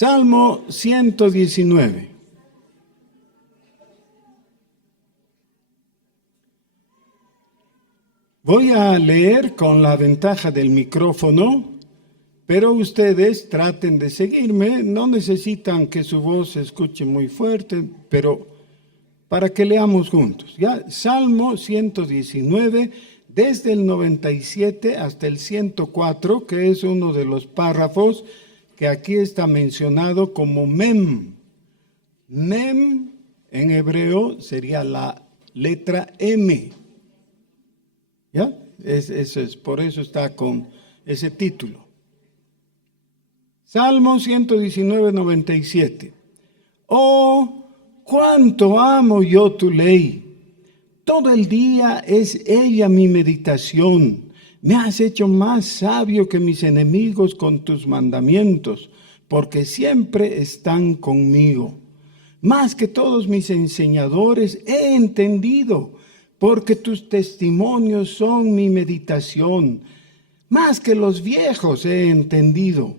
Salmo 119. Voy a leer con la ventaja del micrófono, pero ustedes traten de seguirme. No necesitan que su voz se escuche muy fuerte, pero para que leamos juntos. ¿Ya? Salmo 119, desde el 97 hasta el 104, que es uno de los párrafos que aquí está mencionado como mem. Mem en hebreo sería la letra M. ¿Ya? Por eso está con ese título. Salmo 119, 97. Oh, cuánto amo yo tu ley. Todo el día es ella mi meditación. Me has hecho más sabio que mis enemigos con tus mandamientos, porque siempre están conmigo. Más que todos mis enseñadores he entendido, porque tus testimonios son mi meditación. Más que los viejos he entendido,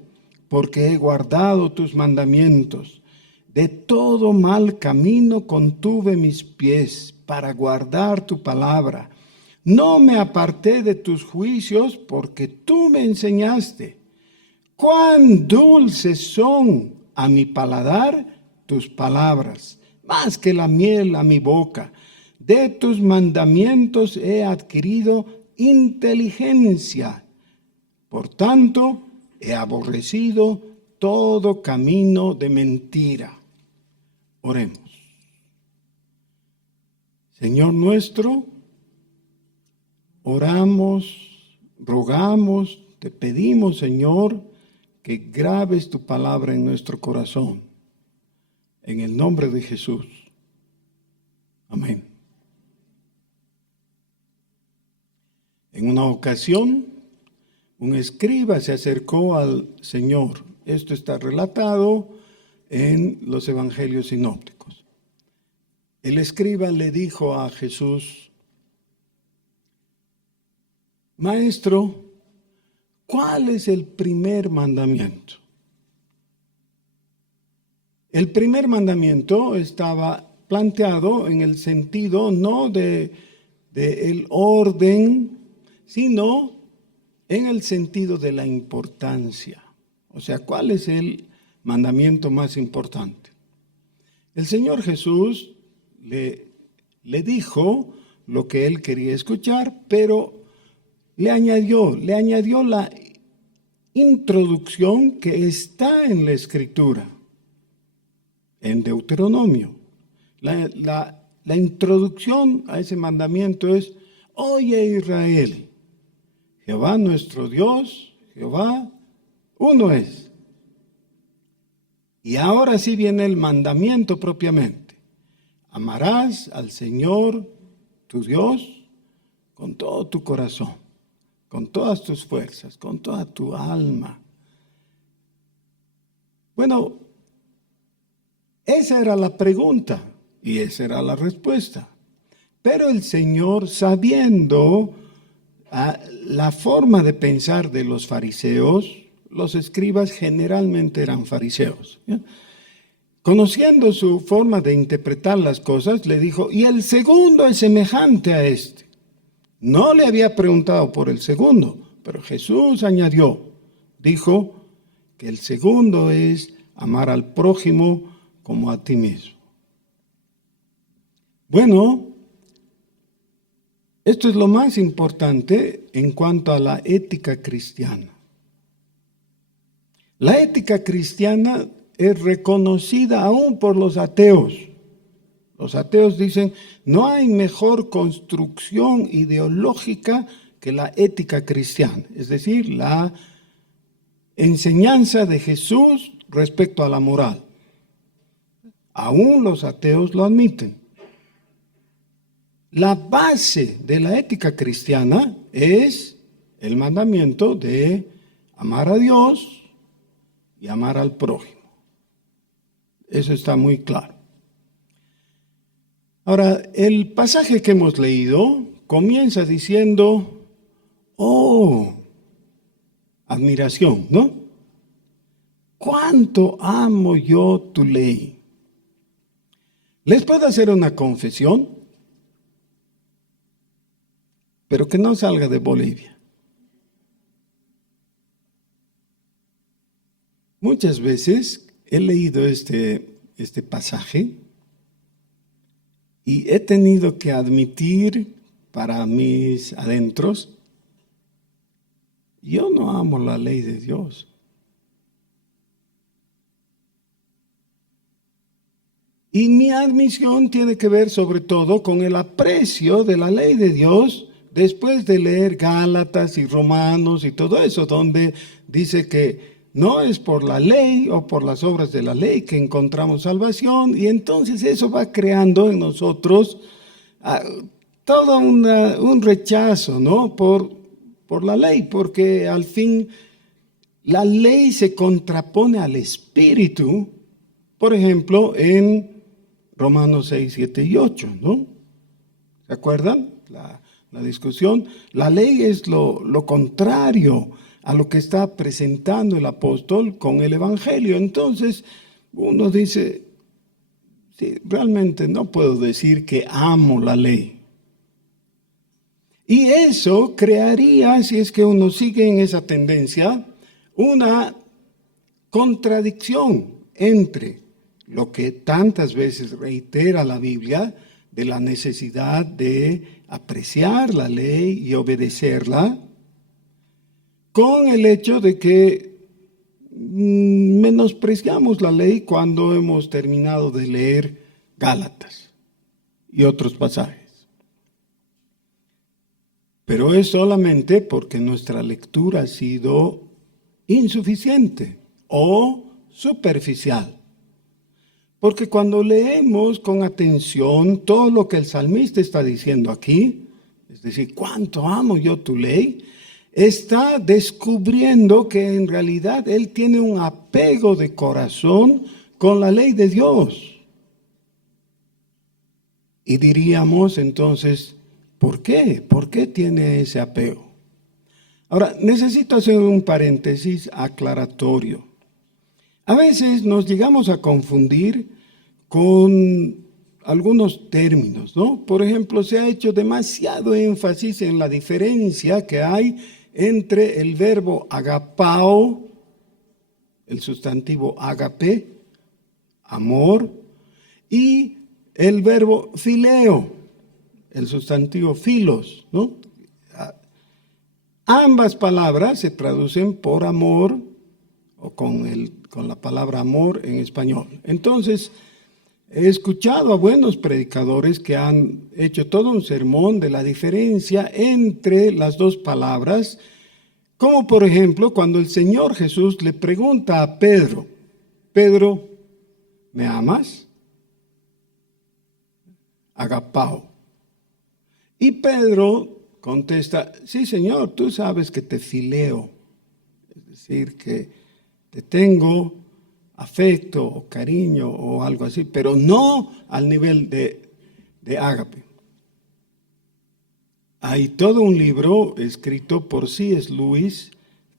porque he guardado tus mandamientos. De todo mal camino contuve mis pies para guardar tu palabra. No me aparté de tus juicios, porque tú me enseñaste. Cuán dulces son a mi paladar tus palabras, más que la miel a mi boca. De tus mandamientos he adquirido inteligencia. Por tanto, he aborrecido todo camino de mentira. Oremos. Señor nuestro, oramos, rogamos, te pedimos, Señor, que grabes tu palabra en nuestro corazón. En el nombre de Jesús. Amén. En una ocasión, un escriba se acercó al Señor. Esto está relatado en los evangelios sinópticos. El escriba le dijo a Jesús: Maestro, ¿cuál es el primer mandamiento? El primer mandamiento estaba planteado en el sentido no de el orden, sino en el sentido de la importancia. O sea, ¿cuál es el mandamiento más importante? El Señor Jesús le dijo lo que él quería escuchar, pero le añadió la introducción que está en la Escritura, en Deuteronomio. La introducción a ese mandamiento es: Oye Israel, Jehová nuestro Dios, Jehová uno es. Y ahora sí viene el mandamiento propiamente. Amarás al Señor tu Dios con todo tu corazón, con todas tus fuerzas, con toda tu alma. Bueno, esa era la pregunta y esa era la respuesta. Pero el Señor, sabiendo la forma de pensar de los fariseos, los escribas generalmente eran fariseos, ¿ya? Conociendo su forma de interpretar las cosas, le dijo: y el segundo es semejante a este. No le había preguntado por el segundo, pero Jesús añadió, dijo que el segundo es amar al prójimo como a ti mismo. Bueno, esto es lo más importante en cuanto a la ética cristiana. La ética cristiana es reconocida aún por los ateos. Los ateos dicen: no hay mejor construcción ideológica que la ética cristiana, es decir, la enseñanza de Jesús respecto a la moral. Aún los ateos lo admiten. La base de la ética cristiana es el mandamiento de amar a Dios y amar al prójimo. Eso está muy claro. Ahora, el pasaje que hemos leído comienza diciendo: oh, admiración, ¿no? cuánto amo yo tu ley. ¿Les puedo hacer una confesión? Pero que no salga de Bolivia. Muchas veces he leído este pasaje y he tenido que admitir para mis adentros, yo no amo la ley de Dios. Y mi admisión tiene que ver sobre todo con el aprecio de la ley de Dios después de leer Gálatas y Romanos y todo eso, donde dice que no es por la ley o por las obras de la ley que encontramos salvación, y entonces eso va creando en nosotros todo un rechazo, ¿no? Por la ley, porque al fin la ley se contrapone al espíritu, por ejemplo, en Romanos 6, 7 y 8, ¿no? ¿Se acuerdan? La discusión. La ley es lo contrario a lo que está presentando el apóstol con el evangelio. Entonces, uno dice, sí, realmente no puedo decir que amo la ley. Y eso crearía, si es que uno sigue en esa tendencia, una contradicción entre lo que tantas veces reitera la Biblia, de la necesidad de apreciar la ley y obedecerla, con el hecho de que menospreciamos la ley cuando hemos terminado de leer Gálatas y otros pasajes. Pero es solamente porque nuestra lectura ha sido insuficiente o superficial. Porque cuando leemos con atención todo lo que el salmista está diciendo aquí, es decir, cuánto amo yo tu ley, está descubriendo que en realidad él tiene un apego de corazón con la ley de Dios. Y diríamos entonces, ¿por qué? ¿Por qué tiene ese apego? Ahora, necesito hacer un paréntesis aclaratorio. A veces nos llegamos a confundir con algunos términos, ¿no? Por ejemplo, se ha hecho demasiado énfasis en la diferencia que hay entre el verbo agapao, el sustantivo agape, amor, y el verbo fileo, el sustantivo filos, ¿no? Ambas palabras se traducen por amor o con la palabra amor en español. Entonces, he escuchado a buenos predicadores que han hecho todo un sermón de la diferencia entre las dos palabras, como por ejemplo cuando el Señor Jesús le pregunta a Pedro, Pedro, ¿me amas? Agapao. Y Pedro contesta, sí Señor, tú sabes que te fileo, es decir, que te tengo afecto o cariño o algo así, pero no al nivel de ágape. Hay todo un libro escrito por C.S. Lewis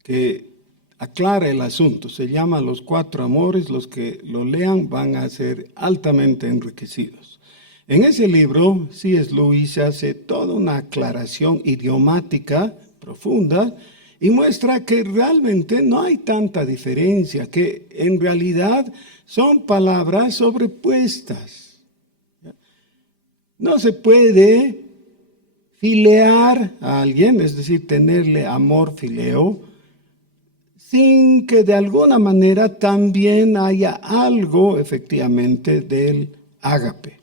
que aclara el asunto, se llama Los Cuatro Amores. Los que lo lean van a ser altamente enriquecidos. En ese libro, C.S. Lewis hace toda una aclaración idiomática profunda y muestra que realmente no hay tanta diferencia, que en realidad son palabras sobrepuestas. No se puede filear a alguien, es decir, tenerle amor fileo, sin que de alguna manera también haya algo efectivamente del ágape.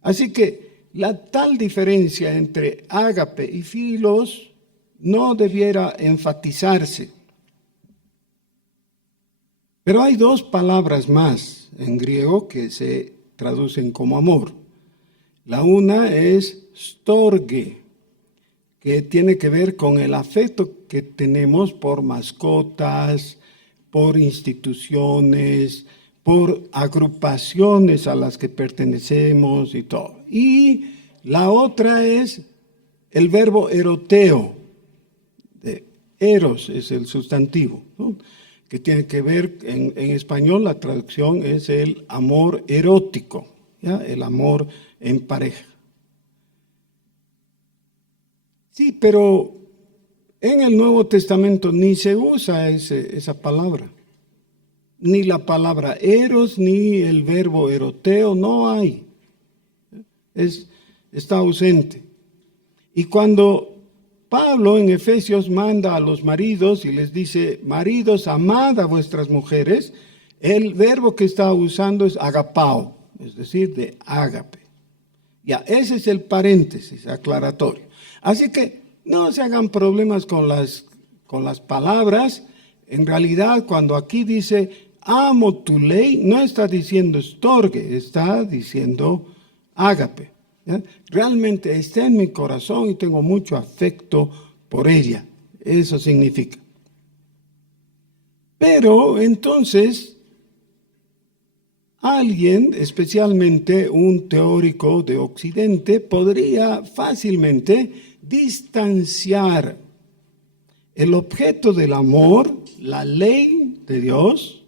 Así que la tal diferencia entre ágape y filos no debiera enfatizarse. Pero hay dos palabras más en griego que se traducen como amor. La una es storge, que tiene que ver con el afecto que tenemos por mascotas, por instituciones, por agrupaciones a las que pertenecemos y todo. Y la otra es el verbo eroteo. Eros es el sustantivo, ¿no? que tiene que ver, en español la traducción es el amor erótico, ¿ya? El amor en pareja. Sí, pero en el Nuevo Testamento ni se usa esa palabra, ni la palabra eros, ni el verbo eroteo, no hay, está ausente. Y cuando Pablo en Efesios manda a los maridos y les dice, maridos, amad a vuestras mujeres, el verbo que está usando es agapao, es decir, de ágape. Ya, ese es el paréntesis aclaratorio. Así que no se hagan problemas con las palabras. En realidad, cuando aquí dice, amo tu ley, no está diciendo estorgue, está diciendo ágape. ¿Ya? Realmente está en mi corazón y tengo mucho afecto por ella. Eso significa. Pero entonces, alguien, especialmente un teórico de Occidente, podría fácilmente distanciar el objeto del amor, la ley de Dios,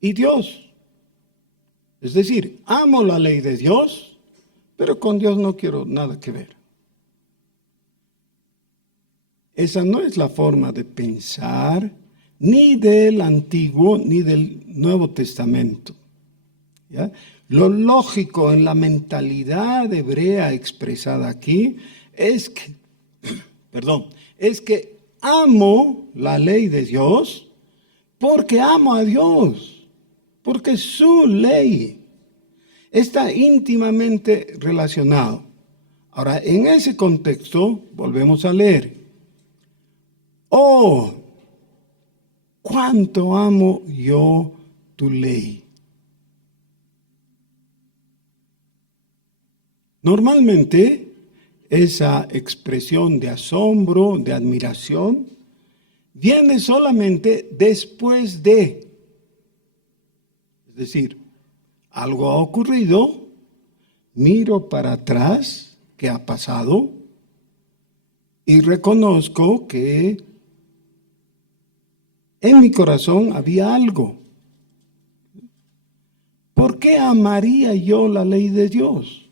y Dios. Es decir, amo la ley de Dios, pero con Dios no quiero nada que ver. Esa no es la forma de pensar ni del Antiguo ni del Nuevo Testamento. ¿Ya? Lo lógico en la mentalidad hebrea expresada aquí es que, es que amo la ley de Dios porque amo a Dios. Porque su ley está íntimamente relacionado. Ahora, en ese contexto, volvemos a leer. Oh, cuánto amo yo tu ley. Normalmente, esa expresión de asombro, de admiración, viene solamente después de. Es decir, algo ha ocurrido, miro para atrás qué ha pasado y reconozco que en mi corazón había algo. ¿Por qué amaría yo la ley de Dios?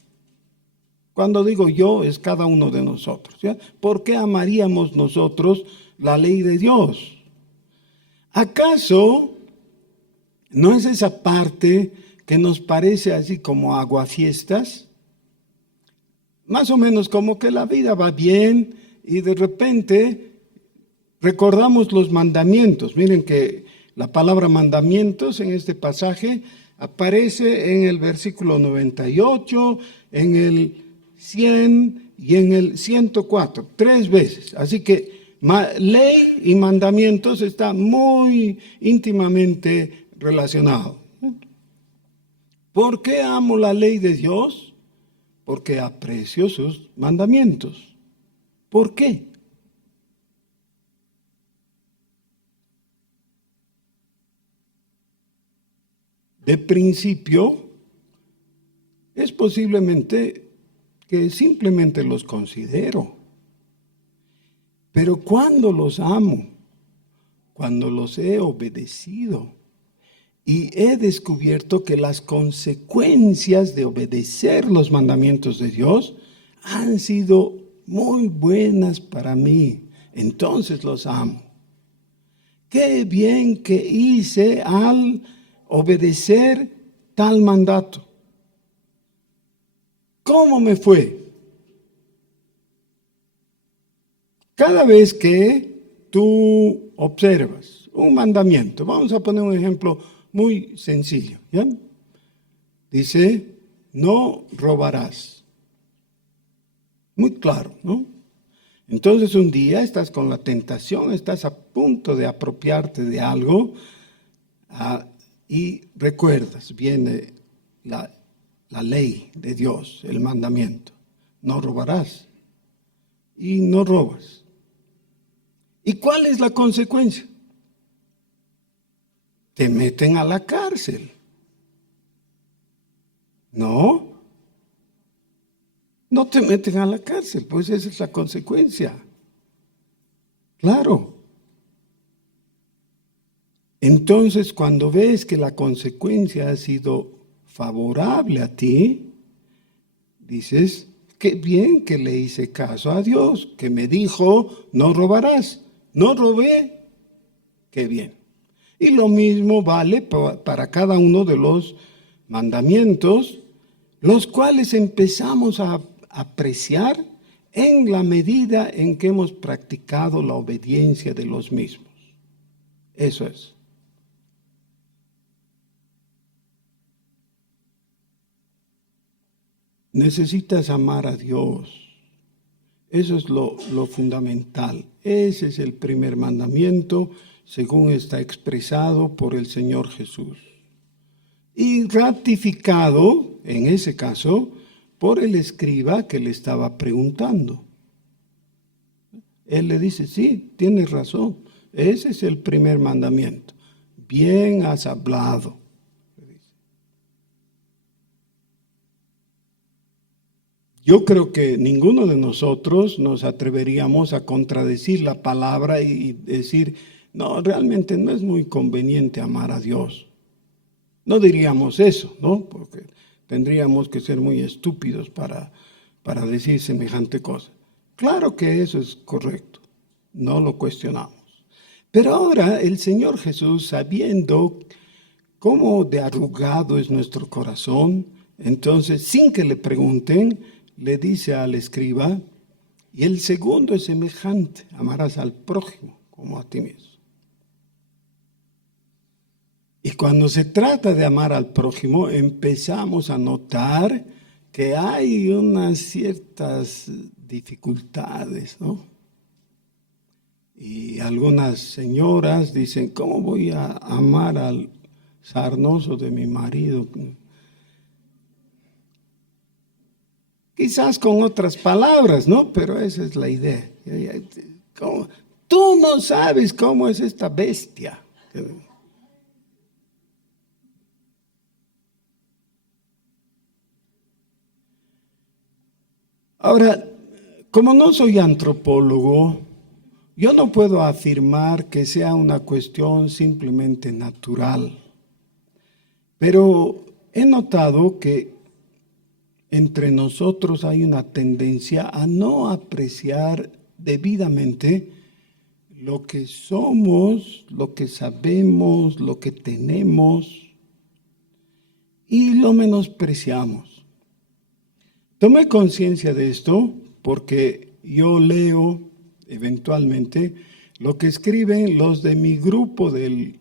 Cuando digo yo, es cada uno de nosotros. ¿Ya? ¿Por qué amaríamos nosotros la ley de Dios? ¿Acaso no es esa parte que nos parece así como aguafiestas? Más o menos como que la vida va bien y de repente recordamos los mandamientos. Miren que la palabra mandamientos en este pasaje aparece en el versículo 98, en el 100 y en el 104, 3 veces. Así que ley y mandamientos está muy íntimamente relacionado. ¿Por qué amo la ley de Dios? Porque aprecio sus mandamientos. ¿Por qué? De principio, es posiblemente que simplemente los considero. Pero cuando los amo, cuando los he obedecido, y he descubierto que las consecuencias de obedecer los mandamientos de Dios han sido muy buenas para mí. Entonces los amo. Qué bien que hice al obedecer tal mandato. ¿Cómo me fue? Cada vez que tú observas un mandamiento, vamos a poner un ejemplo muy sencillo, ¿ya? Dice, no robarás. Muy claro, ¿no? Entonces un día estás con la tentación, estás a punto de apropiarte de algo y recuerdas, viene la ley de Dios, el mandamiento, no robarás y no robas. ¿Y cuál es la consecuencia? Te meten a la cárcel. No te meten a la cárcel, pues esa es la consecuencia. Claro. Entonces, cuando ves que la consecuencia ha sido favorable a ti, dices, qué bien que le hice caso a Dios, que me dijo, no robarás. No robé, qué bien. Y lo mismo vale para cada uno de los mandamientos, los cuales empezamos a apreciar en la medida en que hemos practicado la obediencia de los mismos. Eso es. Necesitas amar a Dios. Eso es lo fundamental. Ese es el primer mandamiento, según está expresado por el Señor Jesús. Y ratificado, en ese caso, por el escriba que le estaba preguntando. Él le dice, sí, tienes razón. Ese es el primer mandamiento. Bien has hablado. Yo creo que ninguno de nosotros nos atreveríamos a contradecir la palabra y decir, no, realmente no es muy conveniente amar a Dios. No diríamos eso, ¿no? Porque tendríamos que ser muy estúpidos para decir semejante cosa. Claro que eso es correcto, no lo cuestionamos. Pero ahora el Señor Jesús, sabiendo cómo de arrugado es nuestro corazón, entonces, sin que le pregunten, le dice al escriba, y el segundo es semejante, amarás al prójimo como a ti mismo. Y cuando se trata de amar al prójimo, empezamos a notar que hay unas ciertas dificultades, ¿no? Y algunas señoras dicen, ¿cómo voy a amar al sarnoso de mi marido? Quizás con otras palabras, ¿no? Pero esa es la idea. Tú no sabes cómo es esta bestia. Ahora, como no soy antropólogo, yo no puedo afirmar que sea una cuestión simplemente natural, pero he notado que entre nosotros hay una tendencia a no apreciar debidamente lo que somos, lo que sabemos, lo que tenemos, y lo menospreciamos. Tomé conciencia de esto porque yo leo eventualmente lo que escriben los de mi grupo de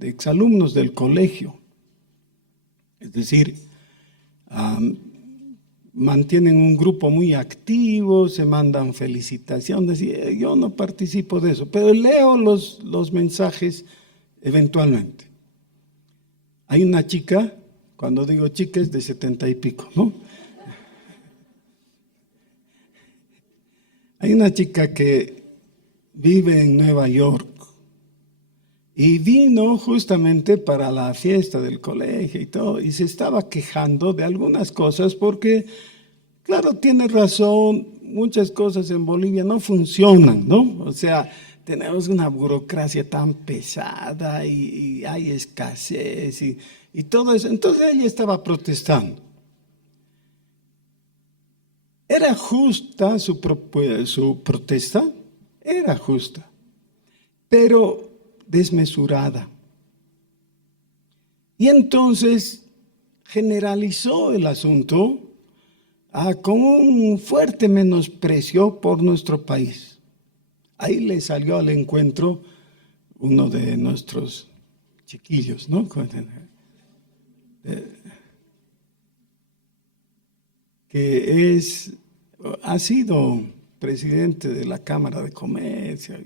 exalumnos del colegio. Es decir, mantienen un grupo muy activo, se mandan felicitaciones, y yo no participo de eso, pero leo los mensajes eventualmente. Hay una chica, cuando digo chica es de 70 y pico, ¿no? Hay una chica que vive en Nueva York y vino justamente para la fiesta del colegio y todo, y se estaba quejando de algunas cosas porque, claro, tiene razón, muchas cosas en Bolivia no funcionan, ¿no? O sea, tenemos una burocracia tan pesada y hay escasez y todo eso. Entonces ella estaba protestando. ¿Era justa su protesta? Era justa, pero desmesurada. Y entonces generalizó el asunto con un fuerte menosprecio por nuestro país. Ahí le salió al encuentro uno de nuestros chiquillos, ¿no? Que ha sido presidente de la Cámara de Comercio,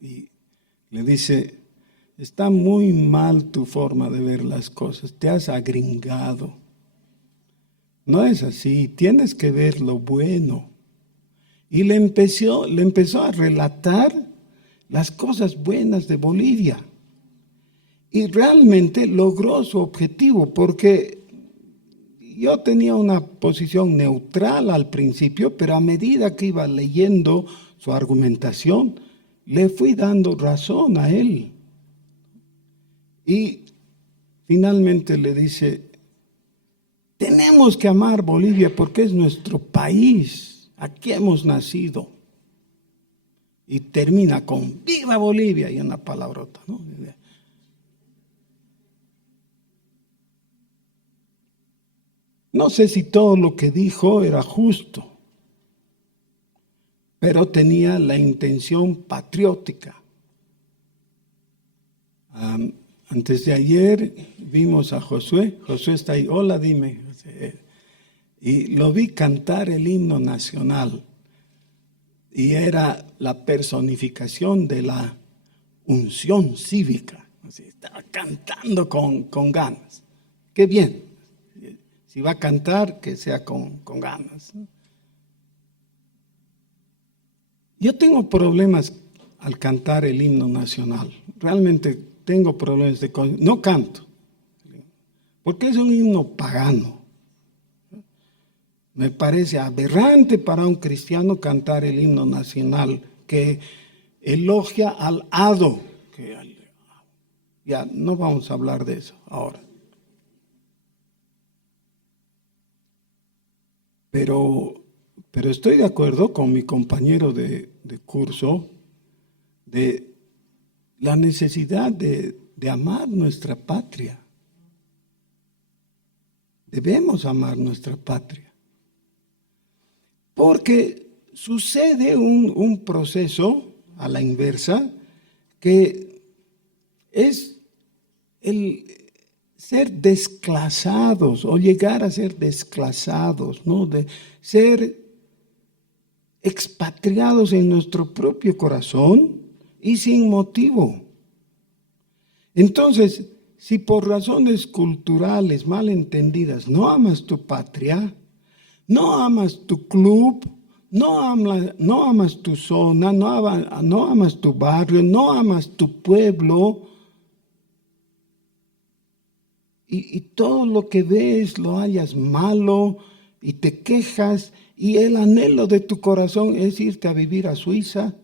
y le dice, está muy mal tu forma de ver las cosas, te has agringado. No es así, tienes que ver lo bueno. Y le empezó a relatar las cosas buenas de Bolivia. Y realmente logró su objetivo, porque yo tenía una posición neutral al principio, pero a medida que iba leyendo su argumentación, le fui dando razón a él. Y finalmente le dice, tenemos que amar Bolivia porque es nuestro país, aquí hemos nacido. Y termina con ¡Viva Bolivia! Y una palabrota, ¿no? No sé si todo lo que dijo era justo, pero tenía la intención patriótica. Antes de ayer vimos a Josué. Josué está ahí. Hola, dime. Y lo vi cantar el himno nacional. Y era la personificación de la unción cívica. Así, estaba cantando con ganas. Qué bien. Si va a cantar, que sea con ganas. Yo tengo problemas al cantar el himno nacional. Realmente tengo problemas no canto, porque es un himno pagano. Me parece aberrante para un cristiano cantar el himno nacional que elogia al hado. Ya, no vamos a hablar de eso ahora. Pero estoy de acuerdo con mi compañero de curso de la necesidad de amar nuestra patria. Debemos amar nuestra patria. Porque sucede un proceso a la inversa que es el ser desclasados o llegar a ser desclasados, ¿no? De ser expatriados en nuestro propio corazón y sin motivo. Entonces, si por razones culturales mal entendidas no amas tu patria, no amas tu club, no amas tu zona, no amas tu barrio, no amas tu pueblo, y todo lo que ves lo hallas malo y te quejas y el anhelo de tu corazón es irte a vivir a Suiza.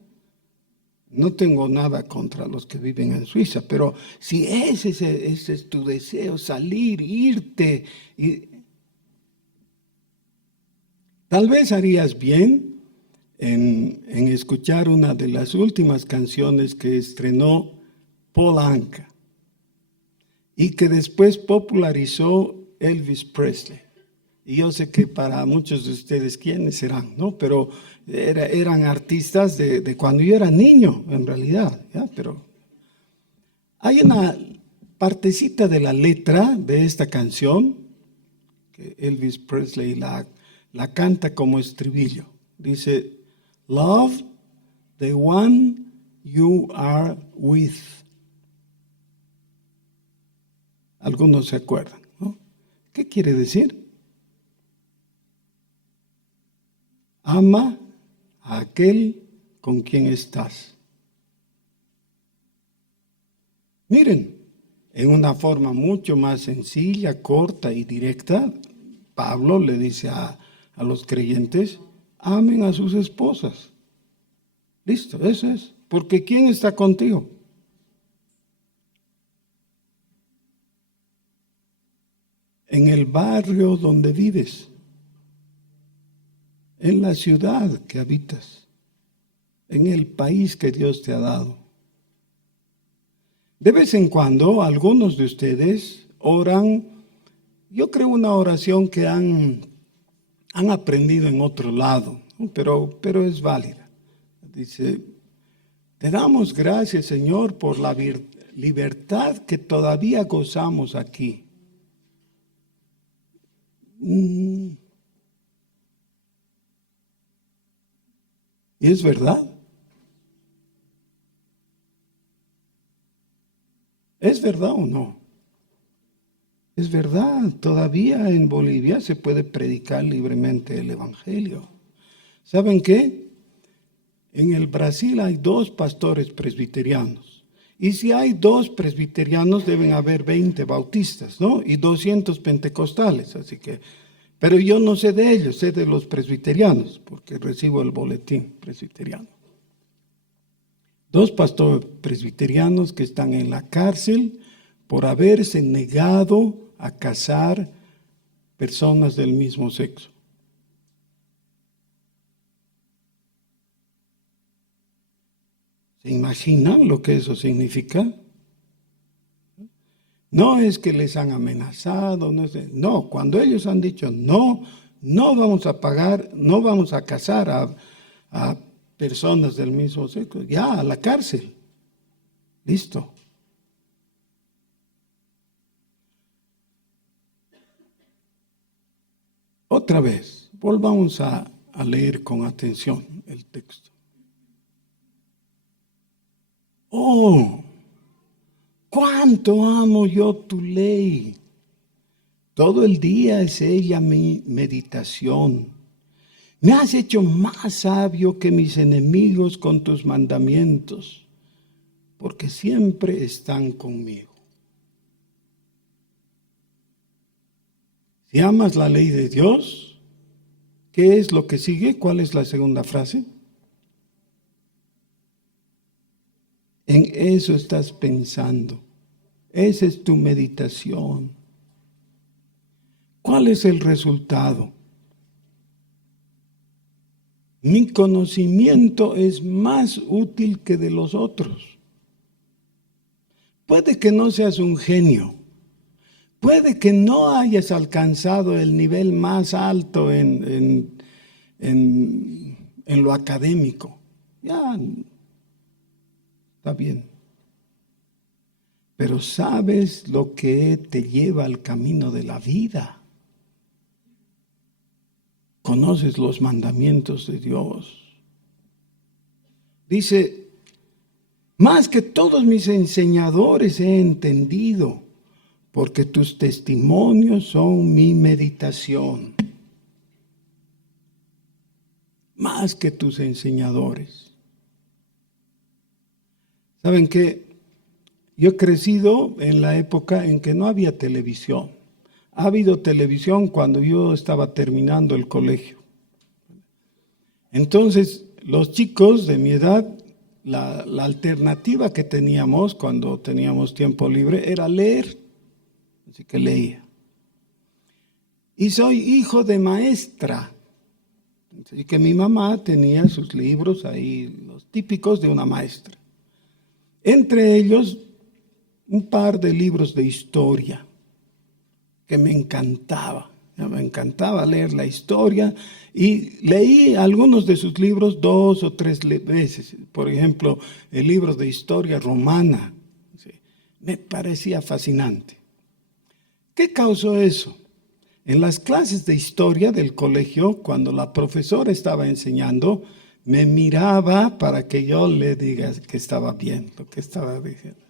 No tengo nada contra los que viven en Suiza, pero si ese es tu deseo, salir, irte, tal vez harías bien en escuchar una de las últimas canciones que estrenó Paul Anka y que después popularizó Elvis Presley. Y yo sé que para muchos de ustedes, ¿quiénes serán? ¿No? Pero eran artistas de cuando yo era niño, en realidad. ¿Ya? Pero hay una partecita de la letra de esta canción que Elvis Presley la canta como estribillo. Dice, love the one you are with. Algunos se acuerdan, ¿no? ¿Qué quiere decir? Ama a aquel con quien estás. Miren, en una forma mucho más sencilla, corta y directa, Pablo le dice a los creyentes, amen a sus esposas. Listo, eso es. Porque ¿quién está contigo? En el barrio donde vives, en la ciudad que habitas, en el país que Dios te ha dado. De vez en cuando, algunos de ustedes oran, yo creo una oración que han aprendido en otro lado, pero es válida. Dice, te damos gracias, Señor, por la libertad que todavía gozamos aquí. Y es verdad. ¿Es verdad o no? Es verdad, todavía en Bolivia se puede predicar libremente el Evangelio. ¿Saben qué? En el Brasil hay 2 pastores presbiterianos. Y si hay 2 presbiterianos, deben haber 20 bautistas, ¿no? Y 200 pentecostales, así que... Pero yo no sé de ellos, sé de los presbiterianos, porque recibo el boletín presbiteriano. 2 pastores presbiterianos que están en la cárcel por haberse negado a casar personas del mismo sexo. ¿Se imaginan lo que eso significa? No es que les han amenazado, no, cuando ellos han dicho no, no vamos a pagar, no vamos a casar a personas del mismo sexo, ya a la cárcel. Listo. Otra vez, volvamos a leer con atención el texto. Oh, cuánto amo yo tu ley. Todo el día es ella mi meditación. Me has hecho más sabio que mis enemigos con tus mandamientos, porque siempre están conmigo. Si amas la ley de Dios, ¿qué es lo que sigue? ¿Cuál es la segunda frase? En eso estás pensando. Esa es tu meditación. ¿Cuál es el resultado? Mi conocimiento es más útil que de los otros. Puede que no seas un genio. Puede que no hayas alcanzado el nivel más alto en lo académico. Ya, está bien. Pero sabes lo que te lleva al camino de la vida. Conoces los mandamientos de Dios. Dice, más que todos mis enseñadores he entendido, porque tus testimonios son mi meditación. Más que tus enseñadores. ¿Saben qué? Yo he crecido en la época en que no había televisión. Ha habido televisión cuando yo estaba terminando el colegio. Entonces, los chicos de mi edad, la alternativa que teníamos cuando teníamos tiempo libre era leer. Así que leía. Y soy hijo de maestra. Así que mi mamá tenía sus libros ahí, los típicos de una maestra. Entre ellos, un par de libros de historia que me encantaba. Me encantaba leer la historia y leí algunos de sus libros 2 o 3 veces. Por ejemplo, el libro de historia romana. Me parecía fascinante. ¿Qué causó eso? En las clases de historia del colegio, cuando la profesora estaba enseñando, me miraba para que yo le diga que estaba bien lo que estaba diciendo.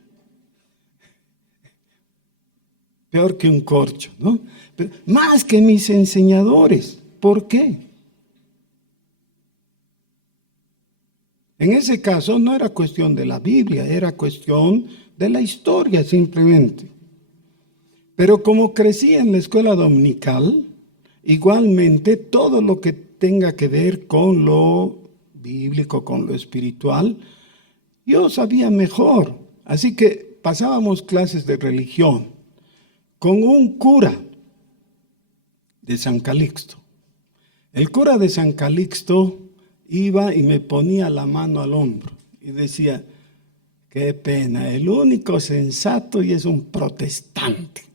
Peor que un corcho, ¿no? Pero más que mis enseñadores. ¿Por qué? En ese caso no era cuestión de la Biblia, era cuestión de la historia simplemente. Pero como crecí en la escuela dominical, igualmente todo lo que tenga que ver con lo bíblico, con lo espiritual, yo sabía mejor. Así que pasábamos clases de religión con un cura de San Calixto. El cura de San Calixto iba y me ponía la mano al hombro y decía, qué pena, el único sensato y es un protestante.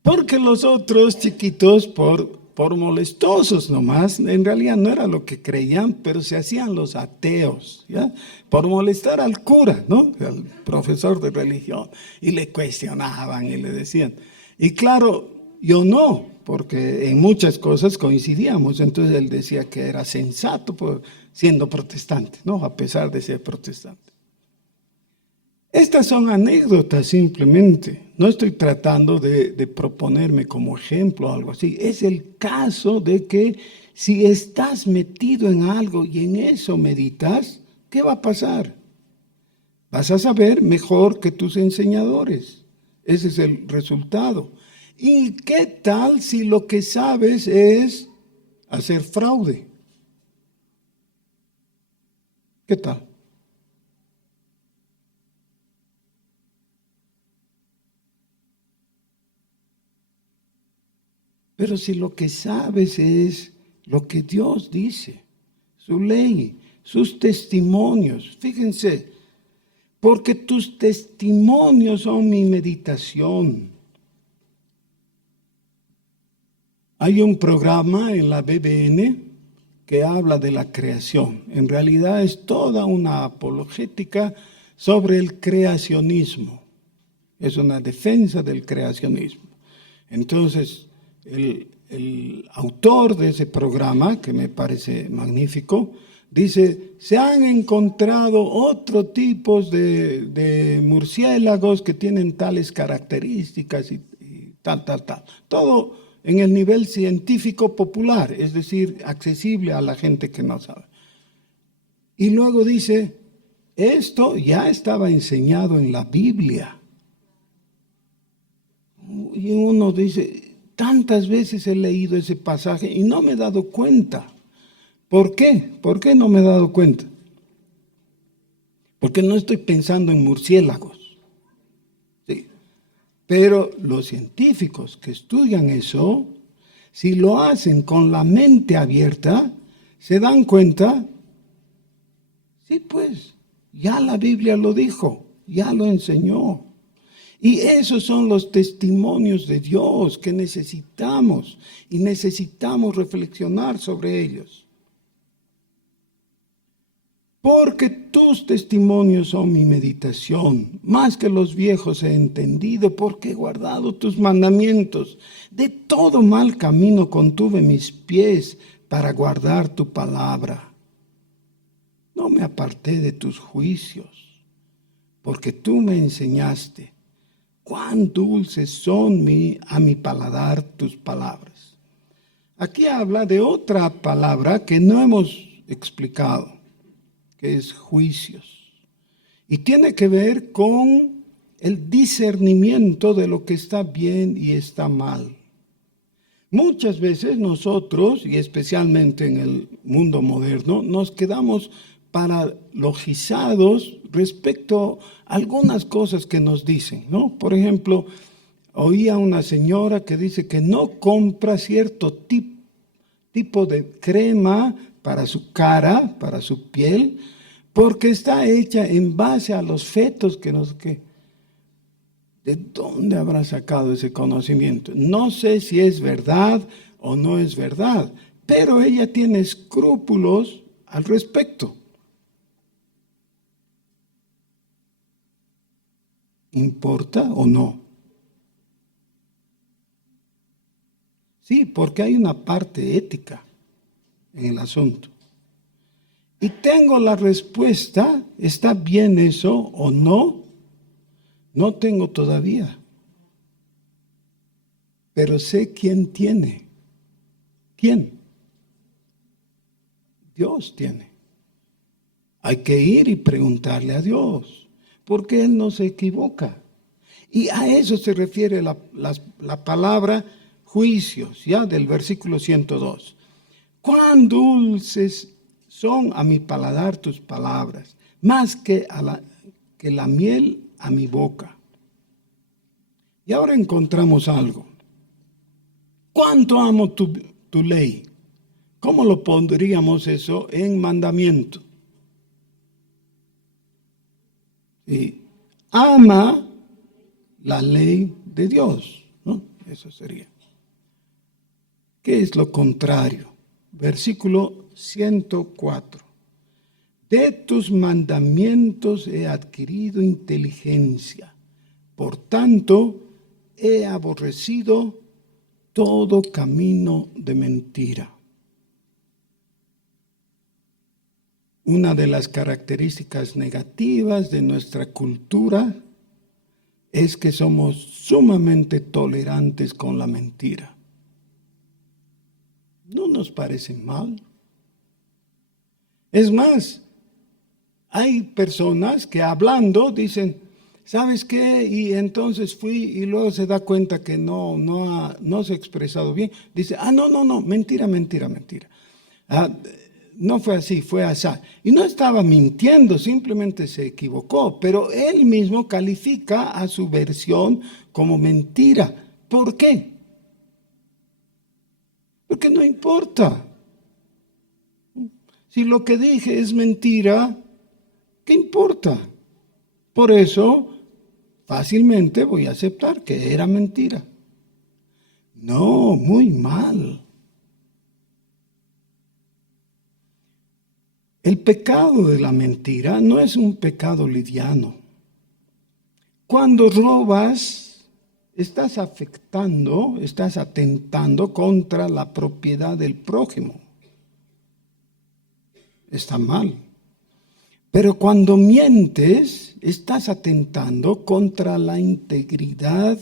Porque los otros chiquitos, por molestosos nomás, en realidad no era lo que creían, pero se hacían los ateos, ¿ya? Por molestar al cura, ¿no? Al profesor de religión, y le cuestionaban y le decían. Y claro, yo no, porque en muchas cosas coincidíamos, entonces él decía que era sensato siendo protestante, ¿no? A pesar de ser protestante. Estas son anécdotas simplemente. No estoy tratando de proponerme como ejemplo o algo así. Es el caso de que si estás metido en algo y en eso meditas, ¿qué va a pasar? Vas a saber mejor que tus enseñadores. Ese es el resultado. ¿Y qué tal si lo que sabes es hacer fraude? ¿Qué tal? Pero si lo que sabes es lo que Dios dice, su ley, sus testimonios, fíjense, porque tus testimonios son mi meditación. Hay un programa en la BBN que habla de la creación. En realidad es toda una apologética sobre el creacionismo. Es una defensa del creacionismo. Entonces, el autor de ese programa, que me parece magnífico, dice, se han encontrado otros tipos de murciélagos que tienen tales características y tal. Todo en el nivel científico popular, es decir, accesible a la gente que no sabe. Y luego dice, esto ya estaba enseñado en la Biblia. Y uno dice, tantas veces he leído ese pasaje y no me he dado cuenta. ¿Por qué? ¿Por qué no me he dado cuenta? Porque no estoy pensando en murciélagos. Sí. Pero los científicos que estudian eso, si lo hacen con la mente abierta, se dan cuenta, sí, pues, ya la Biblia lo dijo, ya lo enseñó. Y esos son los testimonios de Dios que necesitamos y necesitamos reflexionar sobre ellos. Porque tus testimonios son mi meditación, más que los viejos he entendido, porque he guardado tus mandamientos. De todo mal camino contuve mis pies para guardar tu palabra. No me aparté de tus juicios, porque tú me enseñaste. Cuán dulces son a mi paladar tus palabras. Aquí habla de otra palabra que no hemos explicado, que es juicios. Y tiene que ver con el discernimiento de lo que está bien y está mal. Muchas veces nosotros, y especialmente en el mundo moderno, nos quedamos paralogizados respecto a algunas cosas que nos dicen, ¿no? Por ejemplo, oí a una señora que dice que no compra cierto tipo de crema para su cara, para su piel, porque está hecha en base a los fetos que ¿de dónde habrá sacado ese conocimiento? No sé si es verdad o no es verdad, pero ella tiene escrúpulos al respecto. ¿Importa o no? Sí, porque hay una parte ética en el asunto. Y tengo la respuesta, ¿está bien eso o no? No tengo todavía. Pero sé quién tiene. ¿Quién? Dios tiene. Hay que ir y preguntarle a Dios, porque Él no se equivoca. Y a eso se refiere la palabra juicios, ya del versículo 102. Cuán dulces son a mi paladar tus palabras, más que la miel a mi boca. Y ahora encontramos algo. ¿Cuánto amo tu ley? ¿Cómo lo pondríamos eso en mandamiento? Sí. Ama la ley de Dios, ¿no? Eso sería. ¿Qué es lo contrario? Versículo 104. De tus mandamientos he adquirido inteligencia. Por tanto, he aborrecido todo camino de mentira. Una de las características negativas de nuestra cultura es que somos sumamente tolerantes con la mentira. No nos parece mal. Es más, hay personas que hablando dicen, ¿sabes qué? Y entonces fui y luego se da cuenta que no se ha expresado bien. Dice, no, mentira. No fue así, fue así. Y no estaba mintiendo, simplemente se equivocó. Pero él mismo califica a su versión como mentira. ¿Por qué? Porque no importa. Si lo que dije es mentira, ¿qué importa? Por eso, fácilmente voy a aceptar que era mentira. No, muy mal. El pecado de la mentira no es un pecado liviano. Cuando robas, estás atentando contra la propiedad del prójimo. Está mal. Pero cuando mientes, estás atentando contra la integridad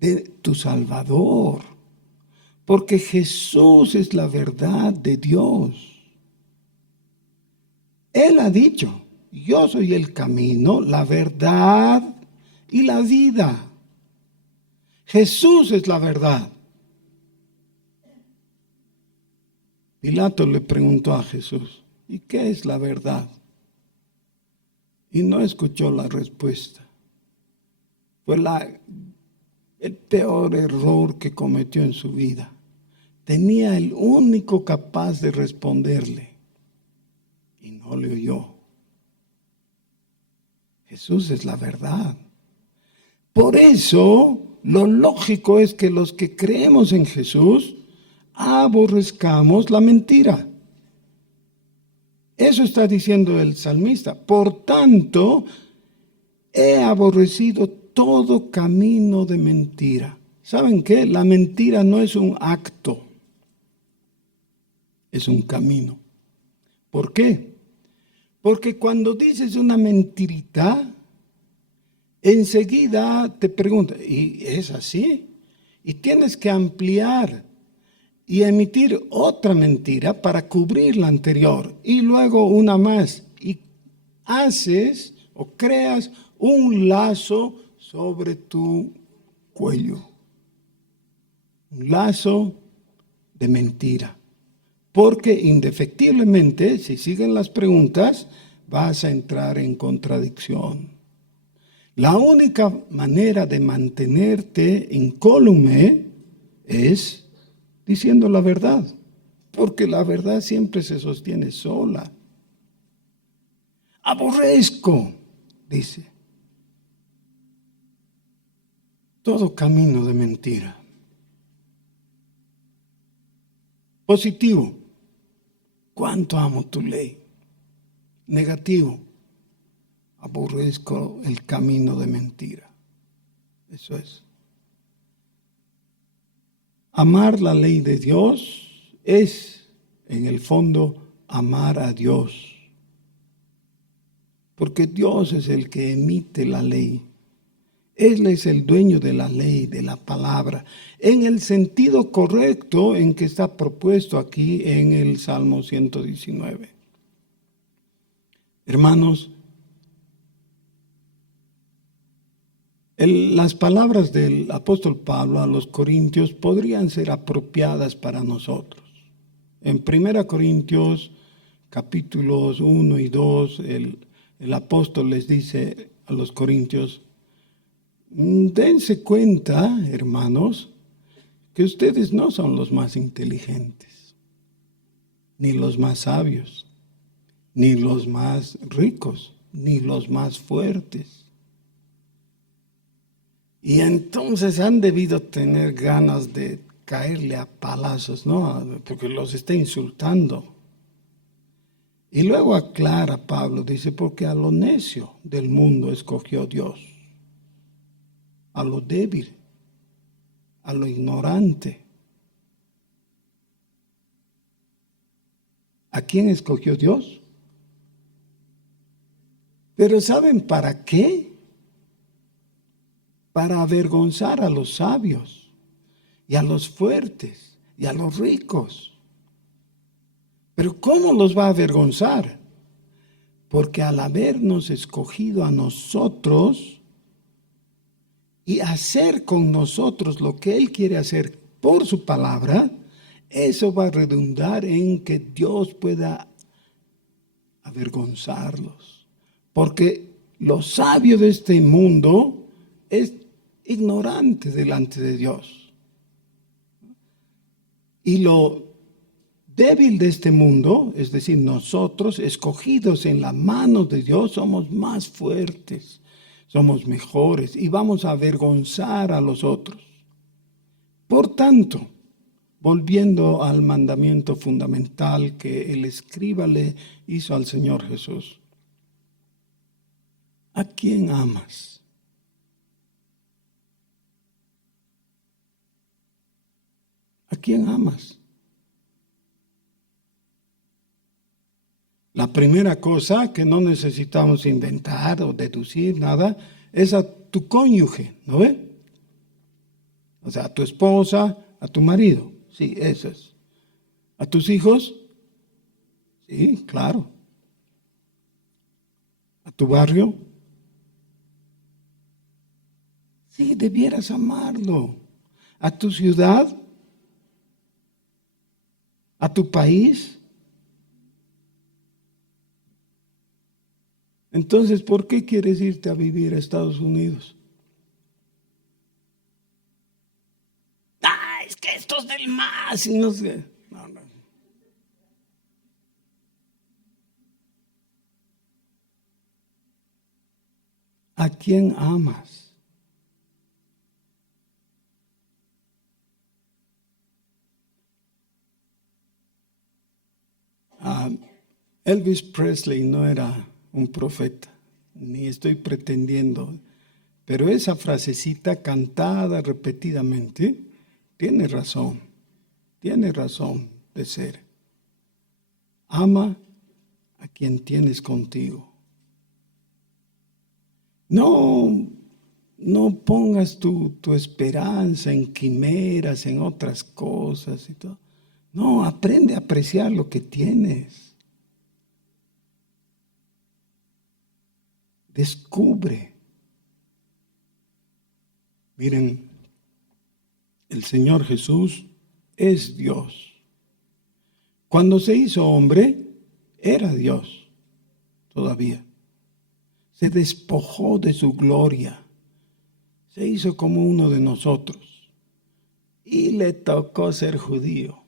de tu Salvador. Porque Jesús es la verdad de Dios. Él ha dicho, yo soy el camino, la verdad y la vida. Jesús es la verdad. Pilato le preguntó a Jesús, ¿y qué es la verdad? Y no escuchó la respuesta. Fue el peor error que cometió en su vida. Tenía el único capaz de responderle. Y no le oyó. Jesús es la verdad. Por eso, lo lógico es que los que creemos en Jesús aborrezcamos la mentira. Eso está diciendo el salmista. Por tanto, he aborrecido todo camino de mentira. ¿Saben qué? La mentira no es un acto, es un camino. ¿Por qué? Porque cuando dices una mentirita, enseguida te preguntan, ¿y es así? Y tienes que ampliar y emitir otra mentira para cubrir la anterior y luego una más. Y haces o creas un lazo sobre tu cuello. Un lazo de mentira. Porque indefectiblemente, si siguen las preguntas, vas a entrar en contradicción. La única manera de mantenerte incólume es diciendo la verdad, porque la verdad siempre se sostiene sola. Aborrezco, dice, todo camino de mentira. Positivo, cuánto amo tu ley. Negativo, aborrezco el camino de mentira. Eso es. Amar la ley de Dios es, en el fondo, amar a Dios. Porque Dios es el que emite la ley. Él es el dueño de la ley, de la palabra, en el sentido correcto en que está propuesto aquí en el Salmo 119. Hermanos, las palabras del apóstol Pablo a los corintios podrían ser apropiadas para nosotros. En 1 Corintios capítulos 1 y 2, el apóstol les dice a los corintios, dense cuenta, hermanos, que ustedes no son los más inteligentes, ni los más sabios, ni los más ricos, ni los más fuertes. Y entonces han debido tener ganas de caerle a palazos, ¿no? Porque los está insultando. Y luego aclara Pablo, dice, porque a lo necio del mundo escogió Dios, a lo débil, a lo ignorante. ¿A quién escogió Dios? Pero ¿saben para qué? Para avergonzar a los sabios y a los fuertes y a los ricos. Pero ¿cómo los va a avergonzar? Porque al habernos escogido a nosotros y hacer con nosotros lo que Él quiere hacer por su palabra, eso va a redundar en que Dios pueda avergonzarlos. Porque lo sabio de este mundo es ignorante delante de Dios. Y lo débil de este mundo, es decir, nosotros, escogidos en la mano de Dios, somos más fuertes, somos mejores y vamos a avergonzar a los otros. Por tanto, volviendo al mandamiento fundamental que el escriba le hizo al Señor Jesús, ¿a quién amas? ¿A quién amas? La primera cosa que no necesitamos inventar o deducir nada es a tu cónyuge, ¿no ve? O sea, a tu esposa, a tu marido, sí, eso es. ¿A tus hijos? Sí, claro. ¿A tu barrio? Sí, debieras amarlo. ¿A tu ciudad? ¿A tu país? Entonces, ¿por qué quieres irte a vivir a Estados Unidos? Ah, es que estos del MAS y no sé. No, no. ¿A quién amas? Elvis Presley no era un profeta, ni estoy pretendiendo, pero esa frasecita cantada repetidamente tiene razón de ser. Ama a quien tienes contigo. No pongas tu esperanza en quimeras, en otras cosas y todo. No, aprende a apreciar lo que tienes. Descubre. Miren, el Señor Jesús es Dios. Cuando se hizo hombre, era Dios todavía. Se despojó de su gloria. Se hizo como uno de nosotros. Y le tocó ser judío.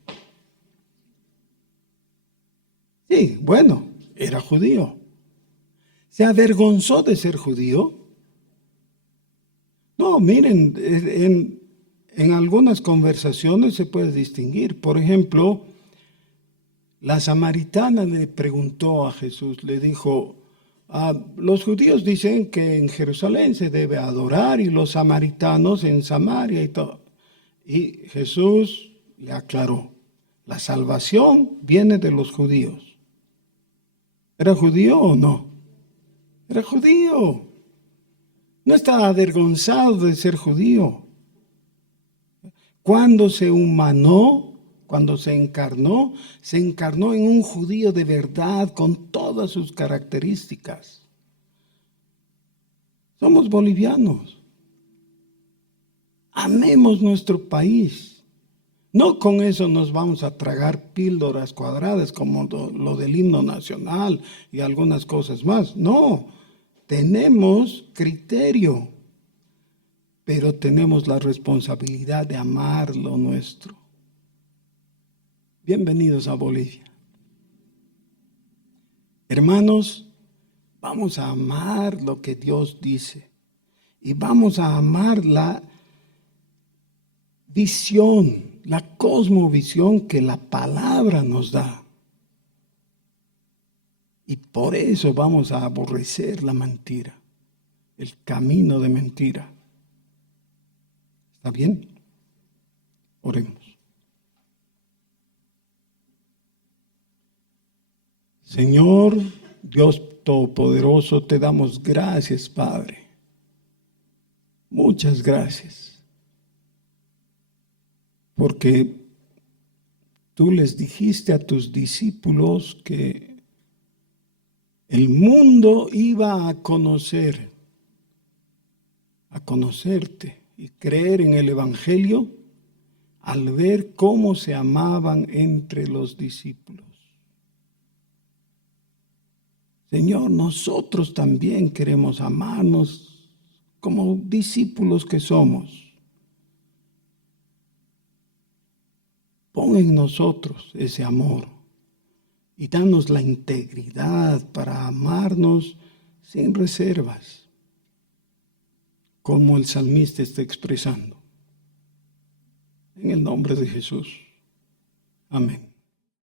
Sí, bueno, era judío. ¿Se avergonzó de ser judío? No, miren, en algunas conversaciones se puede distinguir. Por ejemplo, la samaritana le preguntó a Jesús, le dijo, los judíos dicen que en Jerusalén se debe adorar y los samaritanos en Samaria y todo. Y Jesús le aclaró, la salvación viene de los judíos. ¿Era judío o no? Era judío. No estaba avergonzado de ser judío. Cuando se humanó, cuando se encarnó en un judío de verdad con todas sus características. Somos bolivianos. Amemos nuestro país. No con eso nos vamos a tragar píldoras cuadradas como lo del himno nacional y algunas cosas más. No, tenemos criterio, pero tenemos la responsabilidad de amar lo nuestro. Bienvenidos a Bolivia. Hermanos, vamos a amar lo que Dios dice y vamos a amar la visión, la cosmovisión que la palabra nos da. Y por eso vamos a aborrecer la mentira, el camino de mentira. ¿Está bien? Oremos. Señor Dios Todopoderoso, te damos gracias, Padre. Muchas gracias. Porque tú les dijiste a tus discípulos que el mundo iba a conocerte y creer en el Evangelio al ver cómo se amaban entre los discípulos. Señor, nosotros también queremos amarnos como discípulos que somos. Pon en nosotros ese amor y danos la integridad para amarnos sin reservas, como el salmista está expresando. En el nombre de Jesús. Amén.